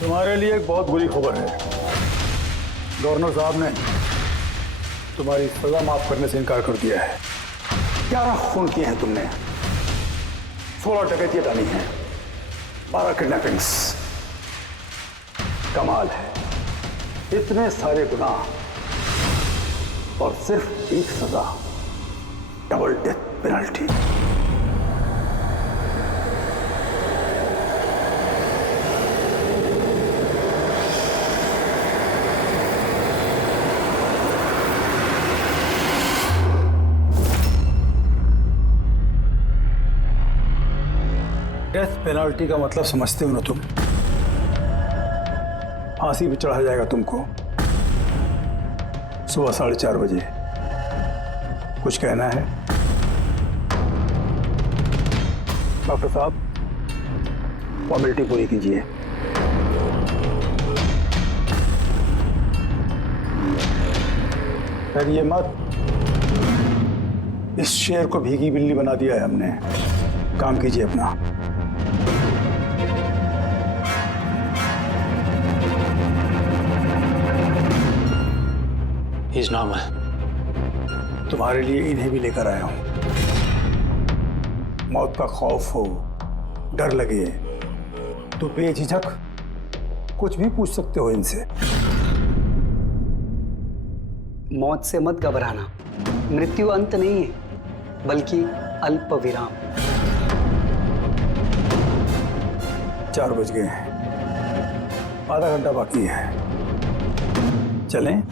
तुम्हारे लिए एक बहुत बुरी खबर है। गवर्नर साहब ने तुम्हारी सजा माफ करने से इनकार कर दिया है। 11 खून किए हैं तुमने, 16 डकैतियां डाली हैं, 12 किडनैपिंग्स। कमाल है, इतने सारे गुनाह और सिर्फ एक सजा, double death penalty. Death penalty का मतलब समझते हो ना तुम? फांसी पे चढ़ाया जाएगा तुमको सुबह 4:30 बजे। कुछ कहना है डॉक्टर साहब? फॉर्मेलिटी पूरी कीजिए। डरिए मत, इस शेर को भीगी बिल्ली बना दिया है हमने। काम कीजिए अपना। He's normal. तुम्हारे लिए इन्हें भी लेकर आया हूं। मौत का खौफ हो, डर लगे तो बेझिझक कुछ भी पूछ सकते हो इनसे। मौत से मत घबराना, मृत्यु अंत नहीं है बल्कि अल्प विराम। 4 बज गए हैं, आधा घंटा बाकी है। चलें?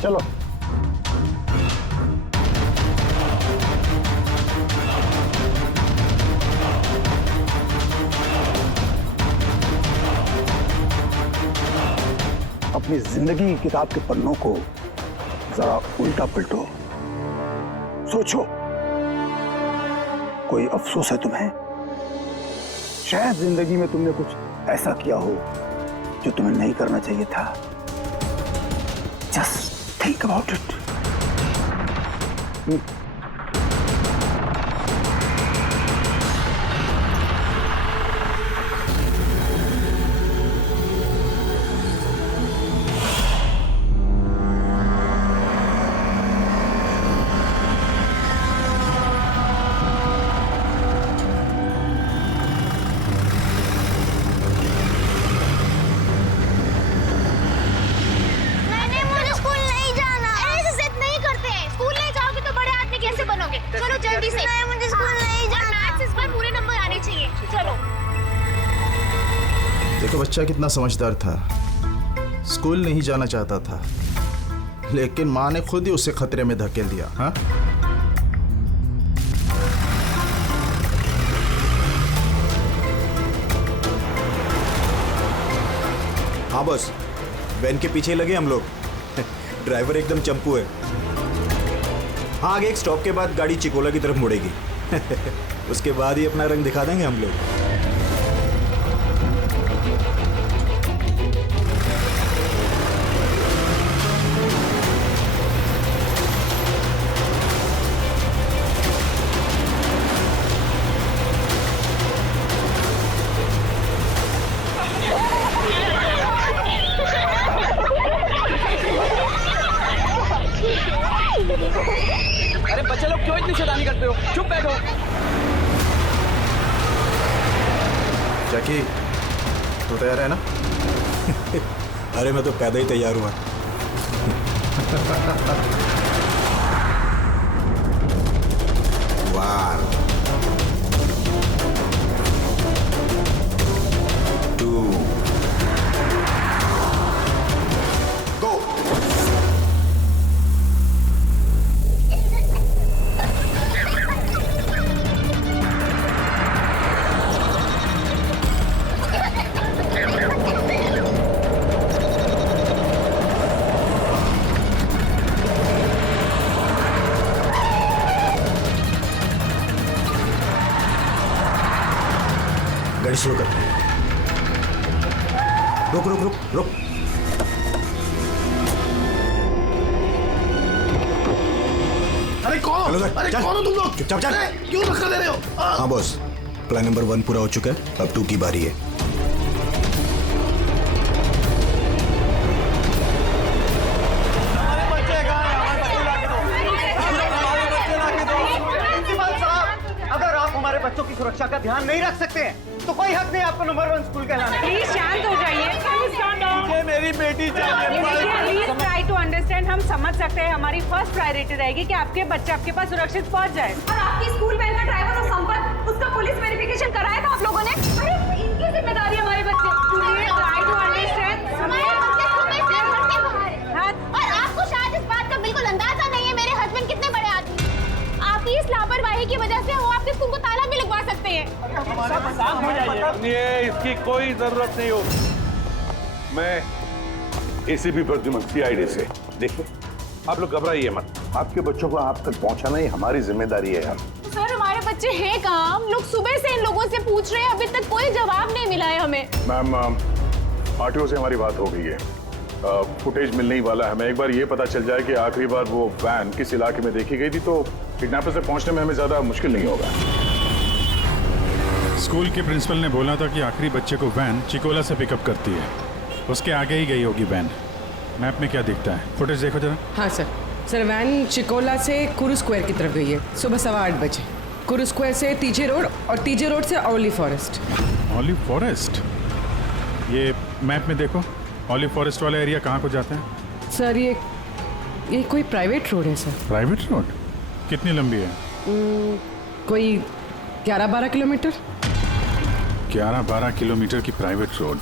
चलो। अपनी जिंदगी की किताब के पन्नों को जरा उल्टा पलटो, सोचो कोई अफसोस है तुम्हें? शायद जिंदगी में तुमने कुछ ऐसा किया हो जो तुम्हें नहीं करना चाहिए था। Just think about it. देखो बच्चा कितना समझदार था, स्कूल नहीं जाना चाहता था, लेकिन माँ ने खुद ही उसे खतरे में धकेल दिया। हाँ, हाँ बस, वैन के पीछे लगे हम लोग। ड्राइवर एकदम चंपू है। हाँ, आगे एक स्टॉप के बाद गाड़ी चिकोला की तरफ मुड़ेगी। उसके बाद ही अपना रंग दिखा देंगे हम लोग। अरे बच्चे लोग क्यों इतनी शैतानी करते हो? चुप बैठो। जैकी, तू तैयार है ना? अरे मैं तो पैदा ही तैयार हुआ। वाह, 2 गो। गाड़ी स्लो कर। रुक रुक रुक रुक। अरे कौन? हेलो सर, अरे चल। कौन हो तुम लोग? चुपचाप चल। अरे, क्यों धक्का दे रहे हो? हाँ बॉस, प्लान नंबर 1 पूरा हो चुका है, अब 2 की बारी है। अगर आप हमारे बच्चों की सुरक्षा का ध्यान नहीं रख सकते हैं तो कोई हक नहीं आपको नंबर 1 स्कूल कहलाने। प्लीज शांत हो जाइए। मुझे मेरी बेटी चाहिए। Please try to understand. हम समझ सकते हैं, हमारी फर्स्ट प्रायोरिटी रहेगी कि आपके बच्चे आपके पास सुरक्षित पहुंच जाए। और आपकी स्कूल वैन का ड्राइवर और संपर्क, उसका पुलिस वेरिफिकेशन कराया था आप लोगों ने? अरे इनकी जिम्मेदारी हमारे बच्चे। Try to understand. हमारे बच्चे सुबह से घर के बाहर हैं। और आपको शायद इस बात का बिल्कुल अंदाजा नहीं है मेरे हस्बैंड कितने बड़े आदमी हैं। आपकी इस लापरवाही की वजह से वो आपके स्कूल को ताला भी लगवा सकते हैं। ये इसकी कोई जरूरत नहीं हो। मैं एसीपी प्रद्युमन सीआईडी से। देखिए, आप लोग घबराइए मत, आपके बच्चों को आप तक पहुंचाना ही हमारी जिम्मेदारी है यार। सर हमारे बच्चे हैं कहाँ? हम लोग सुबह से इन लोगों से पूछ रहे हैं, अभी तक कोई जवाब नहीं मिला है हमें। मैम, आरटीओ से हमारी बात हो गई है, फुटेज मिलने ही वाला है। हमें एक बार ये पता चल जाए कि आखिरी बार वो वैन किस इलाके में देखी गई थी तो किडनैपर से पहुंचने में हमें ज्यादा मुश्किल नहीं होगा। स्कूल के प्रिंसिपल ने बोला था कि आखिरी बच्चे को वैन चिकोला से पिकअप करती है, उसके आगे ही गई होगी वैन। मैप में क्या दिखता है? फुटेज देखो जरा। हाँ सर वैन चिकोला से कुरू स्क्वायर की तरफ गई है सुबह 8:15 बजे। कुरू स्क्वायर से टीजे रोड और टीजे रोड से ऑलिव फॉरेस्ट। Olive forest? ये मैप में देखो, ऑलिव फॉरेस्ट वाला एरिया कहाँ को जाता है? सर ये कोई प्राइवेट रोड है सर। Private road? कितनी लंबी है? कोई 11-12 किलोमीटर। 11-12 किलोमीटर की प्राइवेट रोड।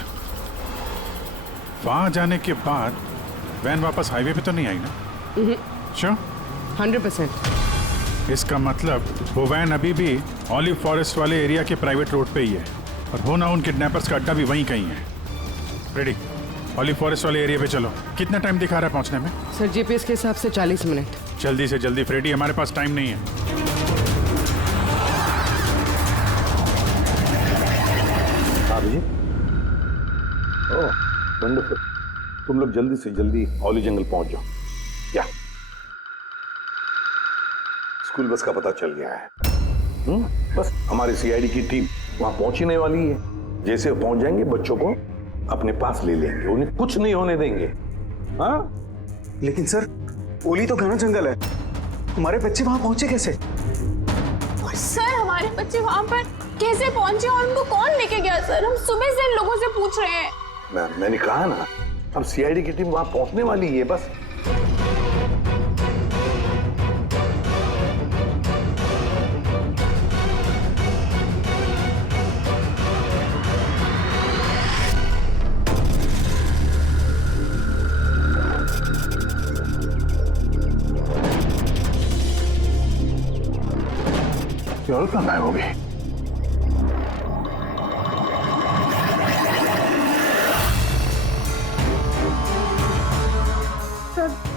वहाँ जाने के बाद वैन वापस हाईवे पे तो नहीं आई ना? श्योर? 100%। इसका मतलब वो वैन अभी भी ऑलिव फॉरेस्ट वाले एरिया के प्राइवेट रोड पे ही है और हो ना उन किडनैपर्स का अड्डा भी वहीं कहीं है। रेडी, ऑलिव फॉरेस्ट वाले एरिया पे चलो। कितना टाइम दिखा रहा है पहुंचने में? सर जीपीएस के हिसाब से 40 मिनट। जल्दी से जल्दी फ्रेडी, हमारे पास टाइम नहीं है। जी, ओह वंडरफुल। तुम लोग जल्दी से जल्दी ऑलिव जंगल पहुंच जाओ। या स्कूल बस का पता चल गया है। बस हमारी सीआईडी की टीम वहां पहुंचने वाली है। जैसे वो पहुंच जाएंगे बच्चों को अपने पास ले लेंगे, उन्हें कुछ नहीं होने देंगे। हाँ, लेकिन सर ओली तो घना जंगल है, हमारे बच्चे वहां पहुंचे कैसे? और सर हमारे बच्चे वहाँ पर कैसे पहुंचे और उनको कौन लेके गया? सर हम सुबह से इन लोगों से पूछ रहे हैं। मैंने कहा ना, अब सीआईडी की टीम वहां पहुंचने वाली है बस। और कहाँ गायब हो गई?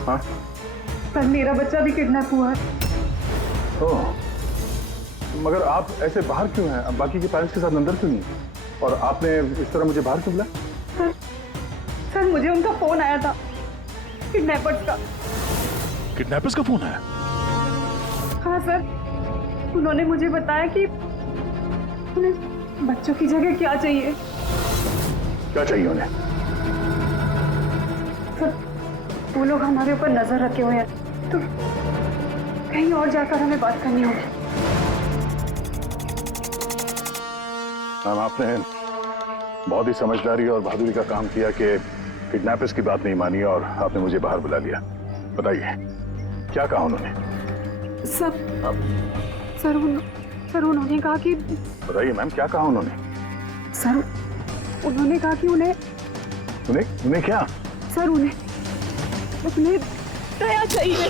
हाँ? सर मेरा बच्चा भी किडनैप हुआ है। ओह, मगर आप ऐसे बाहर क्यों हैं? बाकी के पेरेंट्स के साथ अंदर क्यों नहीं? और आपने इस तरह मुझे बाहर क्यों बुलाया? सर मुझे उनका फोन आया था, किडनैपर्स का। किडनैपर्स का फोन आया? हाँ सर, उन्होंने मुझे बताया कि उन्हें बच्चों की जगह क्या चाहिए। क्या चाहिए उन्हें? सर वो लोग हमारे ऊपर नजर रखे हुए हैं, तो कहीं और जाकर हमें बात करनी होगी। मैम, आपने बहुत ही समझदारी और बहादुरी का काम किया कि किडनैपर्स की बात नहीं मानी और आपने मुझे बाहर बुला लिया। बताइए क्या कहा उन्होंने? सर उन्होंने कहा कि बताइए मैम, क्या कहा उन्होंने? सर उन्होंने कहा कि उन्हें क्या? सर उन्हें दया चाहिए।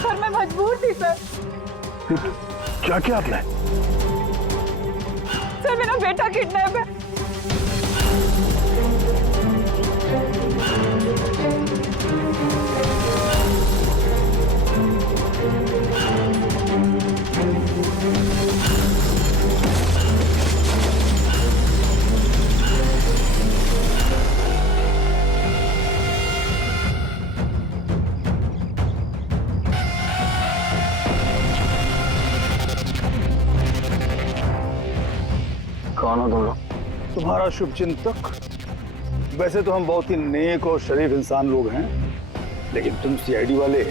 सर मैं मजबूर थी सर। क्या किया आपने? सर मेरा बेटा किडनैप है। तुम्हारा शुभचिंतक। वैसे तो हम बहुत ही नेक और शरीफ इंसान लोग हैं, लेकिन तुम सीआईडी वाले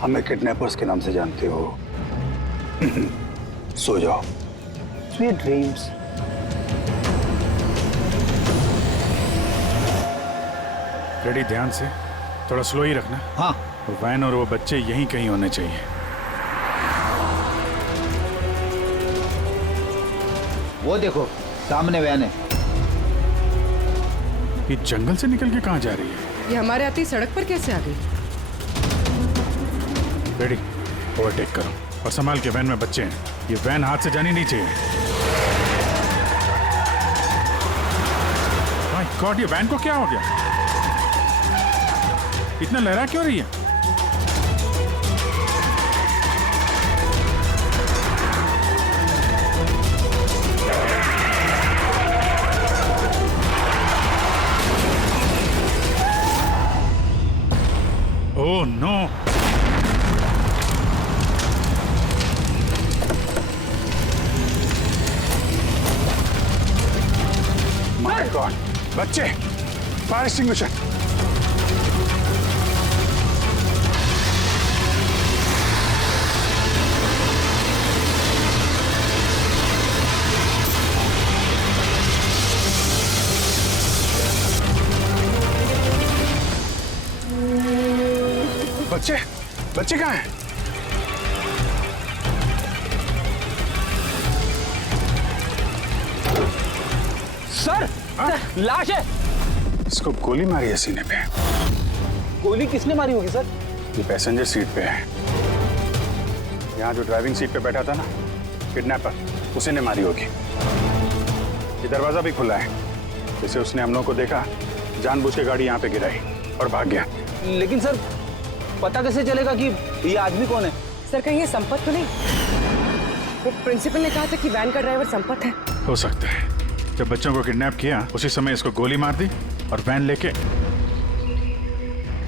हमें किडनैपर्स के नाम से जानते हो। सो जाओ, स्वीट ड्रीम्स। रेडी, ध्यान से, थोड़ा स्लो ही रखना। हाँ। वैन और वो बच्चे यहीं कहीं होने चाहिए। वो देखो सामने वैन है। ये जंगल से निकल के कहाँ जा रही है? ये हमारे आती सड़क पर कैसे आ गई? रेडी, ओवरटेक करो और संभाल के, वैन में बच्चे हैं। ये वैन हाथ से जानी नहीं चाहिए। माय गॉड, ये वैन को क्या हो गया? इतना लहरा क्यों रही है? Oh no! माय गॉड, बच्चे, फायर एक्सटिंग्विशर। बच्चे, बच्चे कहाँ हैं? सर, लाश है। इसको गोली मारी है सीने पे। गोली किसने मारी होगी सर? ये पैसेंजर सीट पे है। यहाँ जो ड्राइविंग सीट पे बैठा था ना, किडनैपर, उसी ने मारी होगी। ये दरवाजा भी खुला है, जैसे उसने हम लोगों को देखा, जानबूझ के गाड़ी यहाँ पे गिराई और भाग गया। लेकिन सर, पता कैसे चलेगा कि ये आदमी कौन है? सर कहीं ये संपत तो नहीं? वो प्रिंसिपल ने कहा था कि वैन का ड्राइवर संपत है। हो सकता है। जब बच्चों को किडनैप किया उसी समय इसको गोली मार दी और वैन लेके।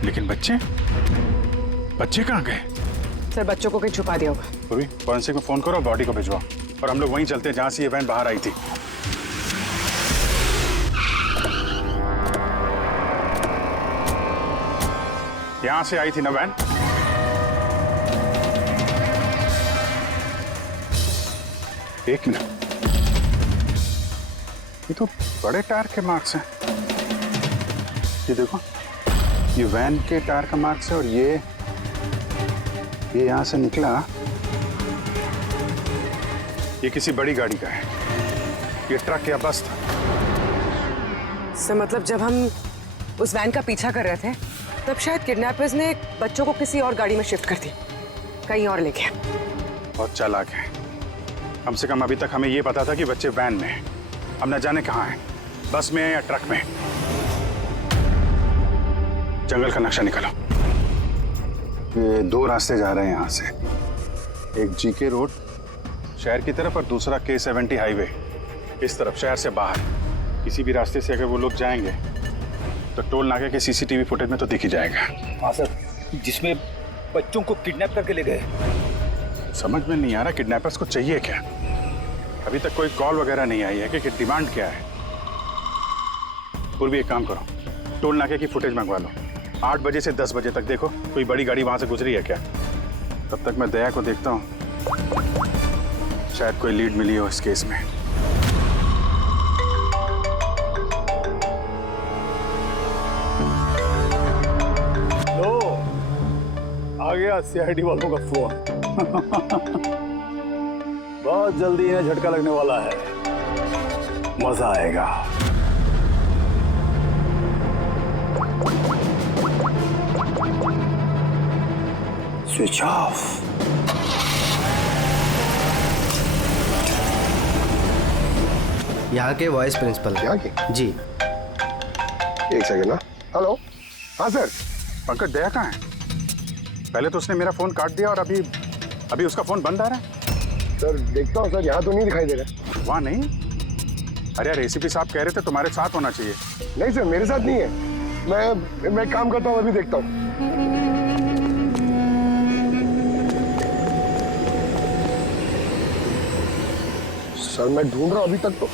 लेकिन बच्चे कहाँ गए? सर बच्चों को कहीं छुपा दिया होगा। अभी फॉरेंसिक में फोन करो, बॉडी को भिजवाओ और हम लोग वहीं चलते हैं जहां से ये वैन बाहर आई थी। यहां से आई थी ना वैन? एक मिनट, ये तो बड़े टायर के मार्क्स हैं। ये देखो, ये वैन के टायर का मार्क्स है और ये यहां से निकला, ये किसी बड़ी गाड़ी का है। ये ट्रक या बस था। सर मतलब जब हम उस वैन का पीछा कर रहे थे तब शायद किडनैपर्स ने बच्चों को किसी और गाड़ी में शिफ्ट कर दी, कहीं और ले गए। बहुत चालाक है। कम से कम अभी तक हमें ये पता था कि बच्चे वैन में हैं। अब न जाने कहाँ हैं, बस में या ट्रक में। जंगल का नक्शा निकालो। ये दो रास्ते जा रहे हैं यहाँ से, एक जीके रोड शहर की तरफ और दूसरा K70 हाईवे इस तरफ शहर से बाहर। किसी भी रास्ते से अगर वो लोग जाएंगे तो टोल नाके के CCTV फुटेज में तो दिख ही जाएगा। हाँ सर, जिसमें बच्चों को किडनैप करके ले गए। समझ में नहीं आ रहा किडनैपर्स को चाहिए क्या। अभी तक कोई कॉल वगैरह नहीं आई है कि डिमांड क्या है। पूर्वी एक काम करो, टोल नाके की फुटेज मंगवा लो। 8 बजे से 10 बजे तक देखो कोई बड़ी गाड़ी वहां से गुजरी है क्या। तब तक मैं दया को देखता हूँ, शायद कोई लीड मिली हो इस केस में। लो, आ गया CID वालों का फोन। बहुत जल्दी इन्हें झटका लगने वाला है, मजा आएगा। Switch off. यहाँ के वाइस प्रिंसिपल। यहाँ के? जी। एक सेकंड ना। हेलो, हाँ सर। पंकज, दया कहाँ है? पहले तो उसने मेरा फोन काट दिया और अभी उसका फोन बंद आ रहा है। सर देखता हूँ सर, यहाँ तो नहीं दिखाई दे रहा। वहाँ नहीं? अरे यार, ACP साहब कह रहे थे तुम्हारे साथ होना चाहिए। नहीं सर, मेरे साथ नहीं है। मैं काम करता हूँ, अभी देखता हूँ। सर मैं ढूंढ रहा हूँ अभी तक तो।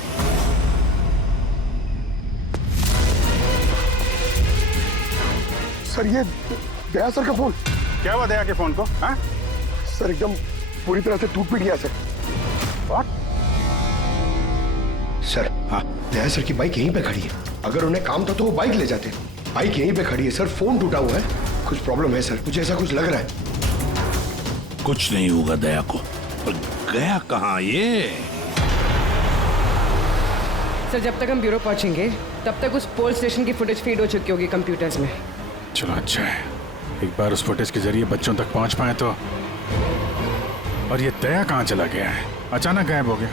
सर ये दया सर का फोन। क्या हुआ दया के फोन को? हाँ सर एकदम पूरी तरह से टूट पिट गया सर। व्हाट? सर हाँ, दया सर की बाइक यहीं पे खड़ी है। अगर उन्हें काम था तो वो बाइक ले जाते। बाइक यहीं पे खड़ी है सर, फोन टूटा हुआ है। कुछ प्रॉब्लम है सर, मुझे ऐसा कुछ लग रहा है। कुछ नहीं होगा दया को। पर गया कहाँ ये? सर जब तक हम ब्यूरो पहुंचेंगे तब तक उस पोल स्टेशन की फुटेज फीड हो चुकी होगी कंप्यूटर्स में। चलो अच्छा है, एक बार उस फुटेज के जरिए बच्चों तक पहुंच पाए तो। और ये दया कहाँ चला गया है? अचानक गायब हो गया।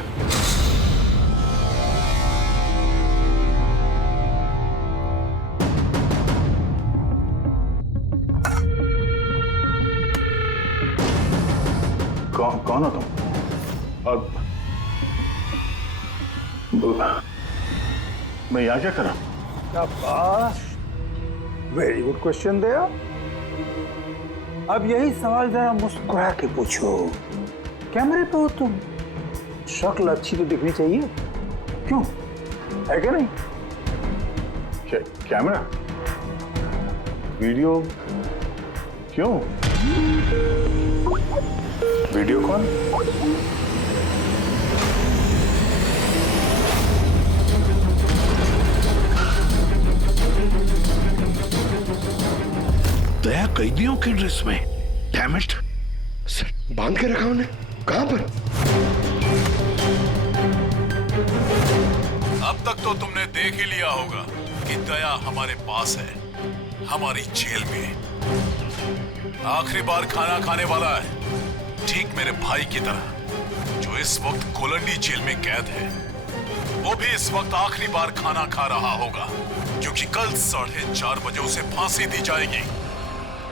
कौन हो तुम? और मैं यहाँ क्या कर रहा हूँ? वेरी गुड क्वेश्चन दया। अब यही सवाल जरा मुस्कुरा के पूछो। कैमरे पे हो तुम, शक्ल अच्छी तो दिखनी चाहिए, क्यों है क्या नहीं? कैमरा? वीडियो? क्यों? वीडियो कौन? दया कैदियों की ड्रेस में। Damn it. सर बांध के रखा उन्हें, कहां पर? अब तक तो तुमने देख ही लिया होगा कि दया हमारे पास है, हमारी जेल में। आखिरी बार खाना खाने वाला है, ठीक मेरे भाई की तरह, जो इस वक्त कोलंडी जेल में कैद है। वो भी इस वक्त आखिरी बार खाना खा रहा होगा, क्योंकि कल 4:30 बजे उसे फांसी दी जाएगी,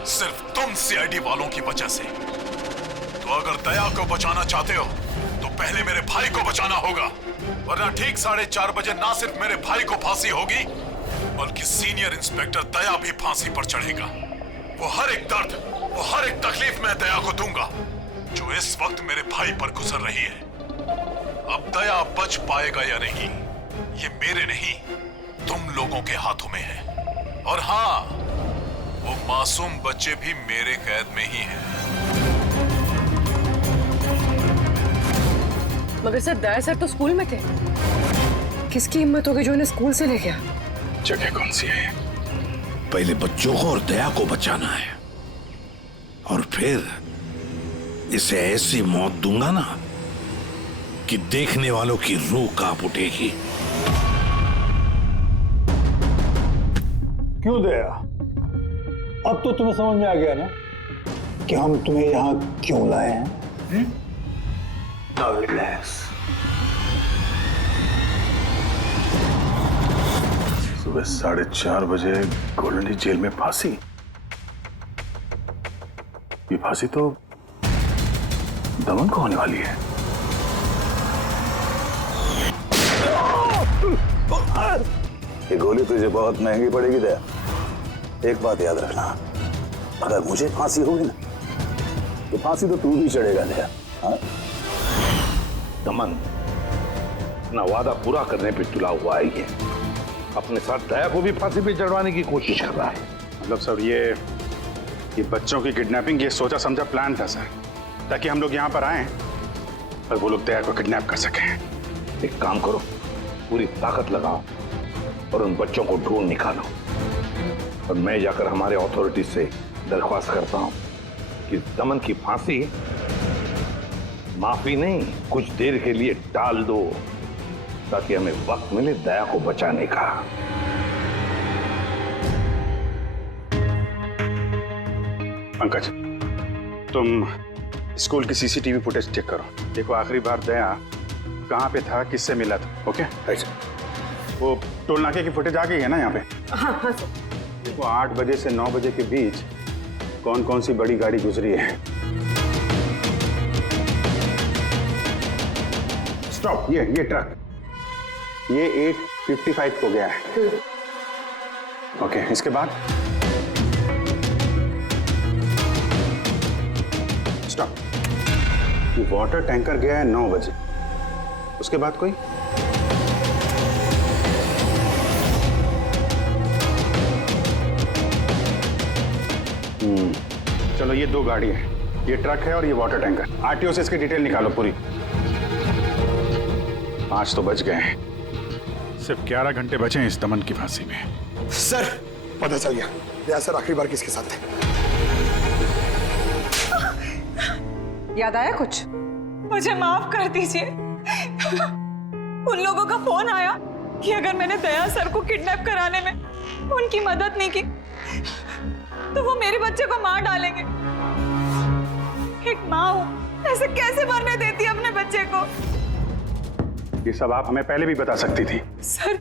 सिर्फ तुम सीआईडी वालों की वजह से। तो अगर दया को बचाना चाहते हो तो पहले मेरे भाई को बचाना होगा, वरना ठीक 4:30 बजे ना सिर्फ मेरे भाई को फांसी होगी, बल्कि सीनियर इंस्पेक्टर दया भी फांसी पर चढ़ेगा। वो हर एक दर्द, वो हर एक तकलीफ मैं दया को दूंगा, जो इस वक्त मेरे भाई पर गुजर रही है। अब दया बच पाएगा या नहीं, ये मेरे नहीं, तुम लोगों के हाथों में है। और हाँ, वो मासूम बच्चे भी मेरे कैद में ही हैं। मगर सर दया सर तो स्कूल में थे, किसकी हिम्मत होगी जो इन्हें स्कूल से ले गया? जगह कौन सी है? पहले बच्चों को और दया को बचाना है, और फिर इसे ऐसी मौत दूंगा ना कि देखने वालों की रूह कांप उठेगी। क्यों दया, अब तो तुम्हें समझ में आ गया ना कि हम तुम्हें यहां क्यों लाए हैं? Now relax. सुबह 4:30 बजे कोलंडी जेल में फांसी। ये फांसी तो दमन को होने वाली है। ये गोली तुझे बहुत महंगी पड़ेगी दया। एक बात याद रखना, अगर मुझे फांसी होगी ना तो फांसी तो तू भी चढ़ेगा दया। हाँ? दमन अपना वादा पूरा करने पे तुला हुआ है, ये अपने साथ दया को भी फांसी पे चढ़वाने की कोशिश कर रहा है। मतलब सर ये बच्चों की किडनैपिंग ये सोचा समझा प्लान था सर, ताकि हम लोग यहाँ पर आए और वो लोग दया को किडनैप कर सकें। एक काम करो, पूरी ताकत लगाओ और उन बच्चों को ढूंढ निकालो, और मैं जाकर हमारे अथॉरिटी से दरख्वास्त करता हूं कि दमन की फांसी माफी नहीं, कुछ देर के लिए टाल दो, ताकि हमें वक्त मिले दया को बचाने का। पंकज, तुम स्कूल की सीसीटीवी फुटेज चेक करो, देखो आखिरी बार दया कहाँ पे था, किससे मिला था। ओके? वो टोल नाके की फुटेज आ गई है ना यहाँ पे? हाँ हाँ सर। देखो 8 बजे से 9 बजे के बीच कौन कौन सी बड़ी गाड़ी गुजरी है। स्टॉप, ये ट्रक, ये 8:55 को गया है। ओके, इसके बाद स्टॉप, ये वाटर टैंकर गया है 9 बजे, उसके बाद कोई? चलो ये 2 गाड़ी है, ये ट्रक है और ये वाटर टैंकर। आरटीओ से इसकी डिटेल निकालो पूरी। 5 तो बच गए हैं। सिर्फ 11 घंटे बचे हैं इस दमन की फांसी में। सर पता चल गया दया सर आखिरी बार किसके साथ थे। याद आया कुछ? मुझे माफ कर दीजिए। उन लोगों का फोन आया कि अगर मैंने दया सर को किडनैप कराने में उनकी मदद नहीं की तो वो मेरे बच्चे को मार डालेंगे। एक माँ हूं, ऐसे कैसे मरने देती है अपने बच्चे को? ये सब आप हमें पहले भी बता सकती थी। सर,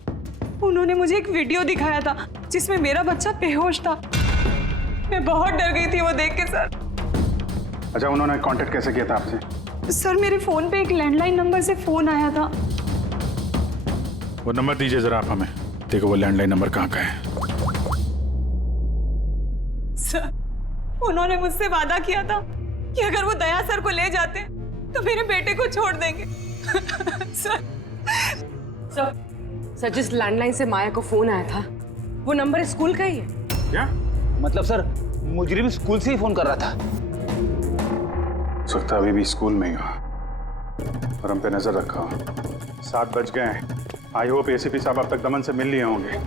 उन्होंने मुझे एक वीडियो दिखाया था जिसमें मेरा बच्चा बेहोश था। मैं बहुत डर गई थी वो देख के सर। अच्छा, उन्होंने कांटेक्ट कैसे किया था आपसे? सर, मेरे फोन पे एक लैंडलाइन नंबर से फोन आया था। वो नंबर दीजिए जरा आप हमें, देखो वो लैंडलाइन नंबर कहाँ का है। सर, उन्होंने मुझसे वादा किया था कि अगर वो दया सर को ले जाते तो मेरे बेटे को छोड़ देंगे। सर, सर जिस लैंडलाइन से माया को फोन आया था वो नंबर स्कूल का ही है। क्या मतलब सर, मुजरिम स्कूल से ही फोन कर रहा था। सुख्ता अभी भी स्कूल में ही हो और हम पे नजर रखा हो। 7 बज गए हैं। आई होप एसीपी साहब अब तक दमन से मिल लिए होंगे।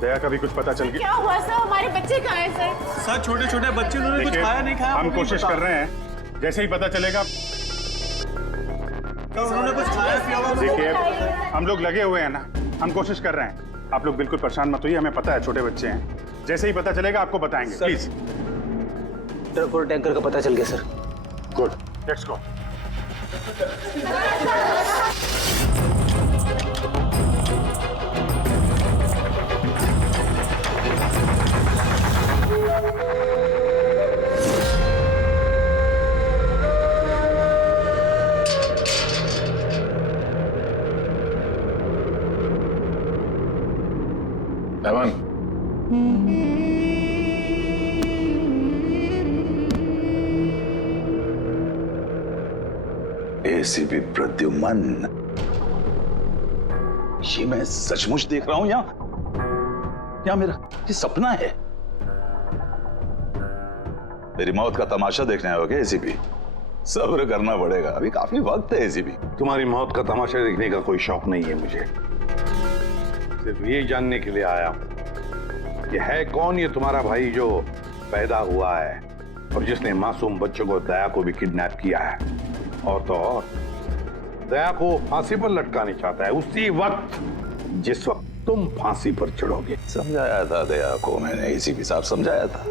दया का भी कुछ पता चल गया? क्या हुआ सर? हमारे बच्चे कहाँ हैं सर? सर, छोटे छोटे बच्चे, उन्होंने कुछ खाया नहीं खाया? हम कोशिश कर रहे हैं, जैसे ही पता चलेगा। उन्होंने कुछ खाया पिया हुआ? देखिए, हम लोग लगे हुए हैं ना, हम कोशिश कर रहे हैं। आप लोग बिल्कुल परेशान मत होइए, हमें पता है छोटे बच्चे हैं। जैसे ही पता चलेगा आपको बताएंगे। प्लीज। ट्रक और टैंकर का पता चल गया sir. Good, let's go. Daman, ACP Pradyuman, ये मैं सचमुच देख रहा हूं या मेरा ये सपना है? मेरी मौत का तमाशा देखने आओगे एसीपी? सब्र करना पड़ेगा, अभी काफी वक्त है एसीपी। तुम्हारी मौत का तमाशा देखने का कोई शौक नहीं है मुझे। सिर्फ ये जानने के लिए आया हूं कि है कौन ये तुम्हारा भाई जो पैदा हुआ है और जिसने मासूम बच्चों को, दया को भी किडनैप किया है। और तो और दया को फांसी पर लटकाना चाहता है उसी वक्त जिस वक्त तुम फांसी पर चढ़ोगे। समझाया था दया को मैंने एसीपी साहब, समझाया था।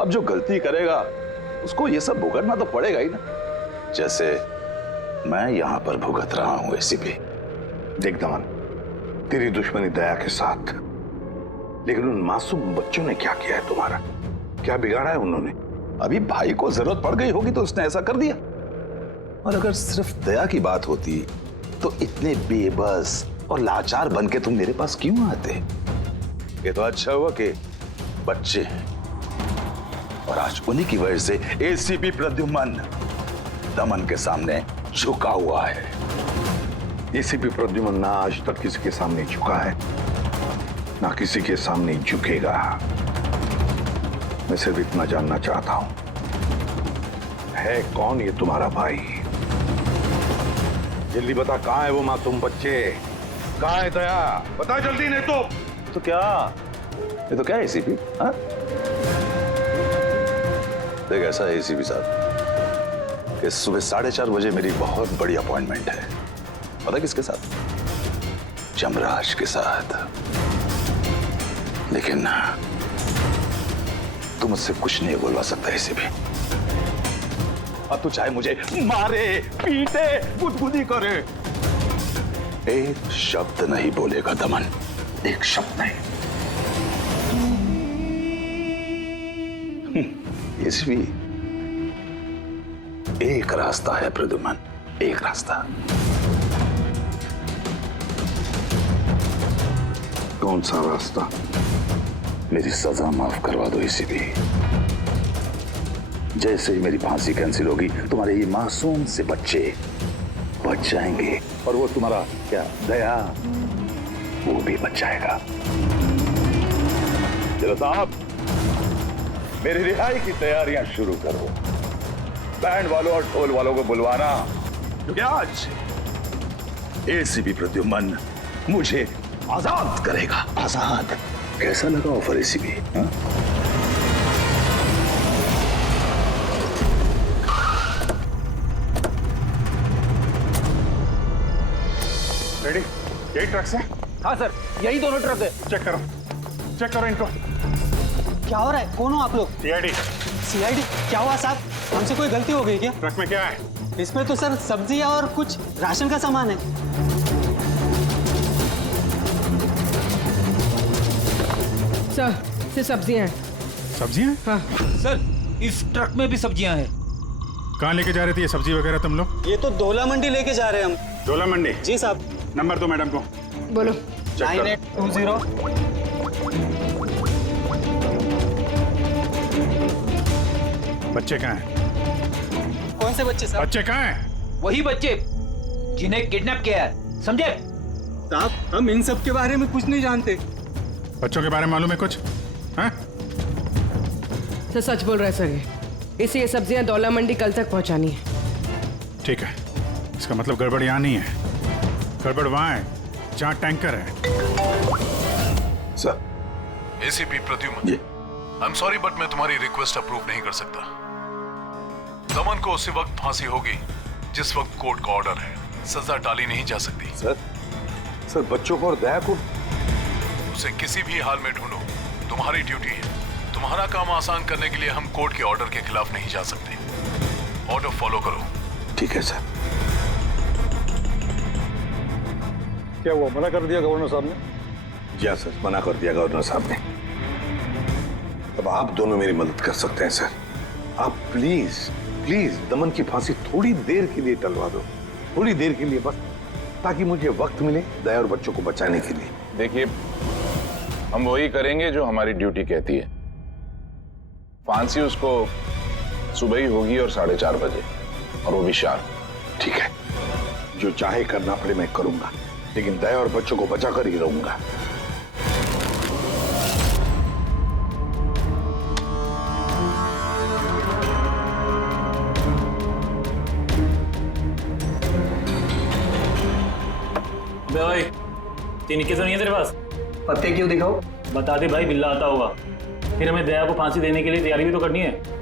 अब जो गलती करेगा उसको ये सब भुगतना तो पड़ेगा ही ना, जैसे मैं यहां पर भुगत रहा हूं एसीपी। देख दमन, तेरी दुश्मनी दया के साथ, लेकिन उन मासूम बच्चों ने क्या किया है तुम्हारा? क्या बिगाड़ा है उन्होंने? अभी भाई को जरूरत पड़ गई होगी तो उसने ऐसा कर दिया। और अगर सिर्फ दया की बात होती तो इतने बेबस और लाचार बन के तुम मेरे पास क्यों आते? ये तो अच्छा हुआ कि बच्चे हैं और आज उन्हीं की वजह से एसीपी प्रद्युमन दमन के सामने झुका हुआ है। एसीपी प्रद्युमन ना आज तक किसी के सामने झुका है, ना किसी के सामने झुकेगा। मैं सिर्फ इतना जानना चाहता हूं, है कौन ये तुम्हारा भाई? जल्दी बता, कहां है वो मासूम बच्चे? कहां है दया? बता जल्दी, नहीं तो क्या ये तो क्या है एसीपी? देख, ऐसा है एसीपी साहब कि सुबह 4:30 बजे मेरी बहुत बड़ी अपॉइंटमेंट है। पता किसके साथ? जमराज के साथ। लेकिन तू मुझसे कुछ नहीं बोलवा सकता एसीपी। अब तू चाहे मुझे मारे, पीटे, गुदगुदी करे, एक शब्द नहीं बोलेगा दमन, एक शब्द नहीं। एसीपी, एक रास्ता है प्रद्युमन, एक रास्ता। कौन सा रास्ता? मेरी सजा माफ करवा दो एसीपी। जैसे ही मेरी फांसी कैंसिल होगी तुम्हारे ये मासूम से बच्चे बच जाएंगे और वो तुम्हारा क्या दया, वो भी बच जाएगा। चलो साहब, मेरी रिहाई की तैयारियां शुरू करो। बैंड वालों और ढोल वालों को बुलवाना, क्योंकि आज एसीपी प्रद्युमन मुझे आजाद करेगा। आजाद? कैसा लगा ऑफर एसीपी? रेडी? यही ट्रक से? हाँ सर, यही दोनों ट्रक है। चेक करो इनको। क्या हो रहा है? कौन हो आप लोग? सीआईडी। सीआईडी? क्या हुआ साहब? हमसे कोई गलती हो गई क्या? ट्रक में क्या है? इसमें तो सर सब्जियां और कुछ राशन का सामान है। सर, सिर्फ सब्जियां हैं। सब्जियां? हाँ सर, इस ट्रक में भी सब्जियां हैं। कहाँ लेके जा रहे थे ये सब्जी वगैरह तुम लोग? ये तो डोला मंडी लेके जा रहे हैं हम। डोला मंडी? जी साहब। नंबर दो मैडम को। बोलो। 9820। बच्चे कहाँ हैं? कौन से बच्चे साहब? बच्चे कहाँ हैं? वही बच्चे जिन्हें किडनैप किया है, समझे? साहब, हम इन सब के बारे में कुछ नहीं जानते। बच्चों के बारे में मालूम है कुछ? हाँ? सर सच बोल रहे हैं सर, ये सब्जियां दौला मंडी कल तक पहुंचानी है। ठीक है, इसका मतलब गड़बड़ यहाँ नहीं है, गड़बड़ वहाँ है जहाँ टैंकर है। Sir. ACP Pradyuman, I am sorry but मैं तुम्हारी रिक्वेस्ट अप्रूव नहीं कर सकता। दमन को उसी वक्त फांसी होगी जिस वक्त कोर्ट का ऑर्डर है, सजा टाली नहीं जा सकती। सर बच्चों को और दया को उसे किसी भी हाल में ढूंढो, तुम्हारी ड्यूटी है। तुम्हारा काम आसान करने के लिए हम कोर्ट के ऑर्डर के खिलाफ नहीं जा सकते। ऑर्डर फॉलो करो। ठीक है सर। क्या हुआ, मना कर दिया गवर्नर साहब ने? जी सर, मना कर दिया गवर्नर साहब ने। अब आप दोनों मेरी मदद कर सकते हैं सर। आप प्लीज दमन की फांसी थोड़ी देर के लिए टलवा दो, थोड़ी देर के लिए बस, ताकि मुझे वक्त मिले दया और बच्चों को बचाने के लिए। देखिए, हम वही करेंगे जो हमारी ड्यूटी कहती है। फांसी उसको सुबह ही होगी और 4:30 बजे, और वो भी शार्प। ठीक है, जो चाहे करना पड़े मैं करूंगा, लेकिन दया और बच्चों को बचा कर ही रहूंगा। भाई, तीन इक्के तो नहीं है तेरे पास? पत्ते क्यों दिखाओ? बता दे भाई, बिल्ला आता होगा। फिर हमें दया को फांसी देने के लिए तैयारी भी तो करनी है।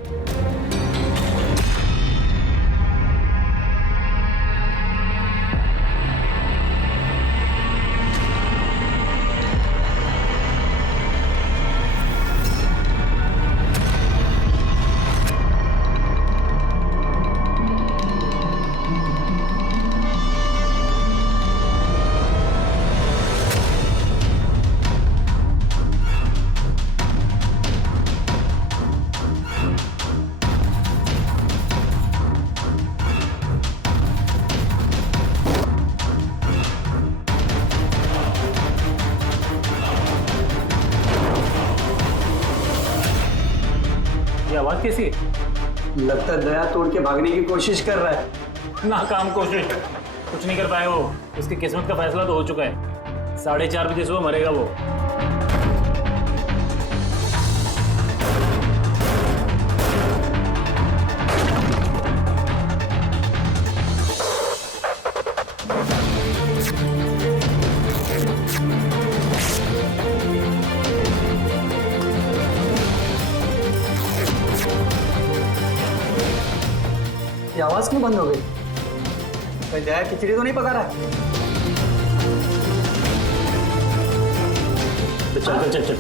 आवाज कैसी? लगता है दया तोड़ के भागने की कोशिश कर रहा है। नाकाम कोशिश, कुछ नहीं कर पाए वो। उसकी किस्मत का फैसला तो हो चुका है। 4:30 बजे सुबह मरेगा वो। ये आवाज क्यों बंद हो गई? कोई दया खिचड़ी तो नहीं पका रहा है? चल।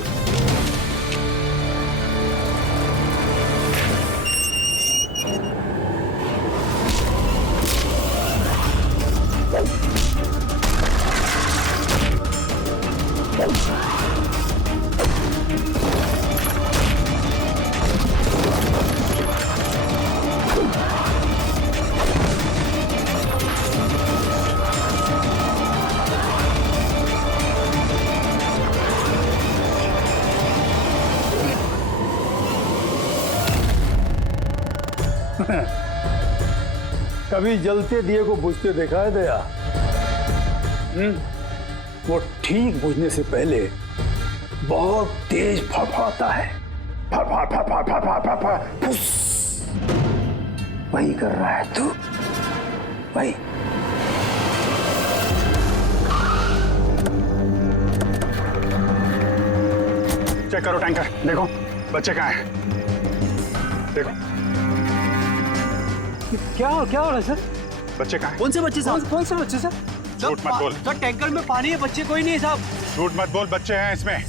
कभी जलते दिए को बुझते देखा है दया? वो ठीक बुझने से पहले बहुत तेज फड़फड़ाता है, फाड़ फाड़ फाड़ फाड़ फाड़ फाड़ फाड़ फाड़ फुस। वही कर रहा है तू, वही। चेक करो टैंकर, देखो बच्चे कहाँ हैं। देखो क्या हो रहा है सर? बच्चे कहाँ हैं? कौन से बच्चे साहब? कौन से बच्चे सर? झूठ मत बोल। सर टैंकर में पानी है, बच्चे कोई नहीं है साहब। झूठ मत बोल, बच्चे हैं इसमें।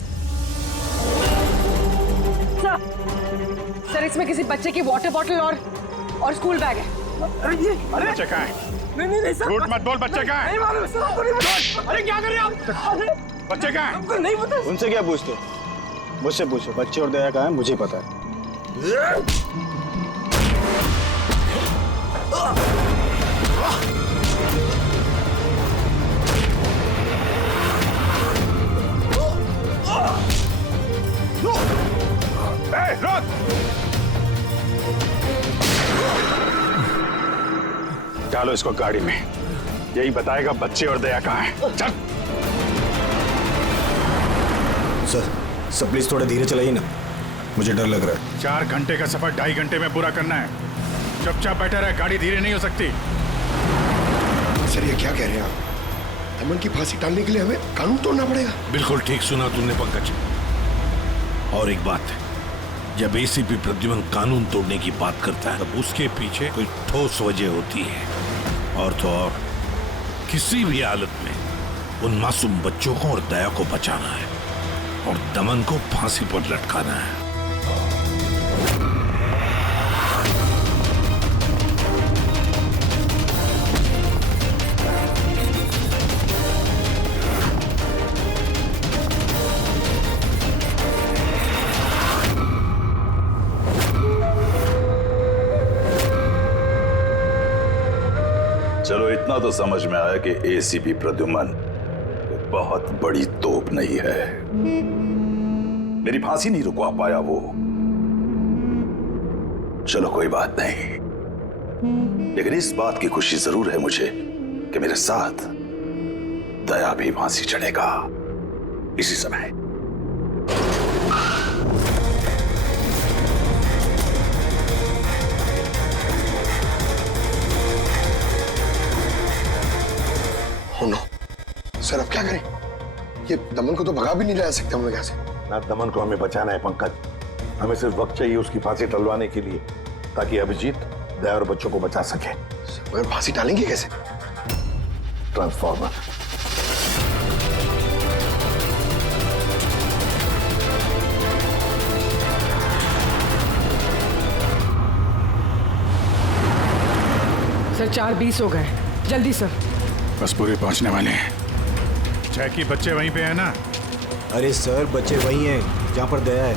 सर इसमें किसी बच्चे की वाटर बॉटल और स्कूल बैग है। अरे बच्चे कहाँ हैं? नहीं सर। झूठ मत बोल, बच्चे कहाँ हैं? नहीं मालूम सर, आपको नहीं पता। अरे क्या कर रहे हैं आप? बच्चे कहाँ हैं? आपको नहीं पता? उनसे क्या पूछते? मुझसे पूछो, बच्चे और दया कहाँ है मुझे पता है। डालो इसको गाड़ी में, यही बताएगा बच्चे और दया कहाँ हैं। चल। सर प्लीज थोड़ा धीरे चलाइए ना, मुझे डर लग रहा है। 4 घंटे का सफर 2.5 घंटे में पूरा करना है। चुपचाप बैठा रहे, गाड़ी धीरे नहीं हो सकती। सर ये क्या कह रहे हैं आप? दमन की फांसी टालने के लिए हमें कानून तोड़ना पड़ेगा? बिल्कुल ठीक सुना तुमने पंकज। और एक बात है, जब एसीपी प्रद्युमन कानून तोड़ने की बात करता है तब उसके पीछे कोई ठोस वजह होती है। और तो और किसी भी हालत में उन मासूम बच्चों को और दया को बचाना है और दमन को फांसी पर लटकाना है। चलो इतना तो समझ में आया कि एसीपी प्रद्युमन बहुत बड़ी तोप नहीं है। मेरी फांसी नहीं रुकवा पाया वो। चलो कोई बात नहीं, लेकिन इस बात की खुशी जरूर है मुझे कि मेरे साथ दया भी फांसी चढ़ेगा इसी समय। Oh no. सर अब क्या करें? ये दमन को तो भगा भी नहीं ला सकते हम लोग यहाँ से। ना दमन को हमें बचाना है पंकज, हमें सिर्फ वक्त चाहिए उसकी फांसी टलवाने के लिए, ताकि अभिजीत दया और बच्चों को बचा सके। मगर फांसी टालेंगे कैसे? ट्रांसफॉर्मर। सर 4:20 हो गए, जल्दी सर। बस पूरे पहुंचने वाले हैं। जैकी बच्चे वहीं पे है ना? अरे सर बच्चे वहीं हैं जहाँ पर दया है।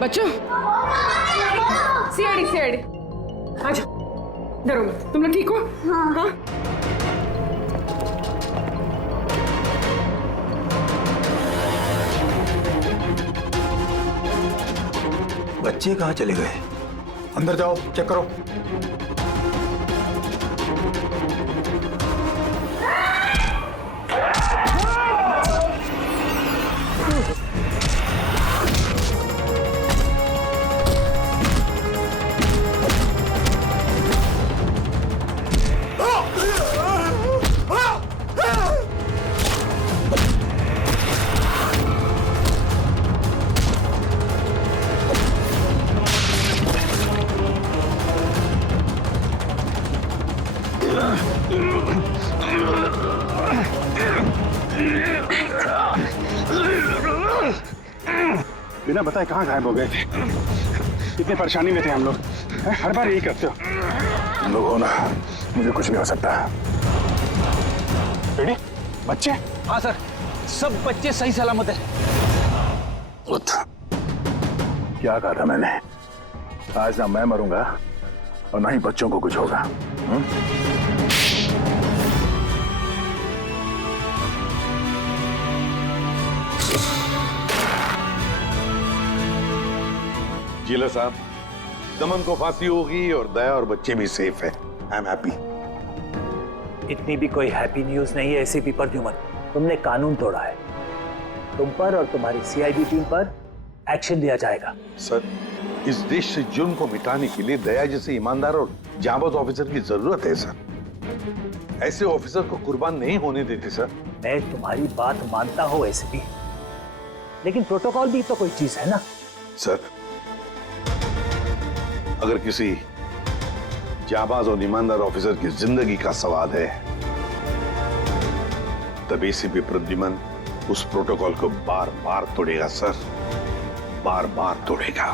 बच्चों सीआईडी आजा, डरो मत। तुम लोग ठीक हो? हाँ। बच्चे कहाँ चले गए? अंदर जाओ, चेक करो। बिना बताए कहाँ गायब हो गए थे? कितनी परेशानी में थे हम लोग। हर बार यही करते हो। तुम लोग हो ना, मुझे कुछ भी हो सकता है। रेडी? बच्चे? हाँ सर, सब बच्चे सही सलामत है। क्या कहा था मैंने? आज ना मैं मरूंगा और ना ही बच्चों को कुछ होगा। जिला साहब, दमन को फांसी होगी और दया और बच्चे भी सेफ है। I am happy. इतनी भी कोई हैप्पी न्यूज नहीं है एसीपी प्रद्युमन। तुमने कानून तोड़ा है। तुम पर और तुम्हारी सीआईडी टीम पर एक्शन लिया जाएगा। सर, इस देश से जुर्म को मिटाने के लिए दया जैसे ईमानदार और जांबाज ऑफिसर की जरूरत है सर। ऐसे ऑफिसर को कुर्बान नहीं होने देते सर। मैं तुम्हारी बात मानता हूं एसीपी, लेकिन प्रोटोकॉल भी तो कोई चीज है ना। सर, अगर किसी जाबाज और ईमानदार ऑफिसर की जिंदगी का सवाल है, तब एसीपी प्रद्युमन उस प्रोटोकॉल को बार बार तोड़ेगा सर, बार बार तोड़ेगा।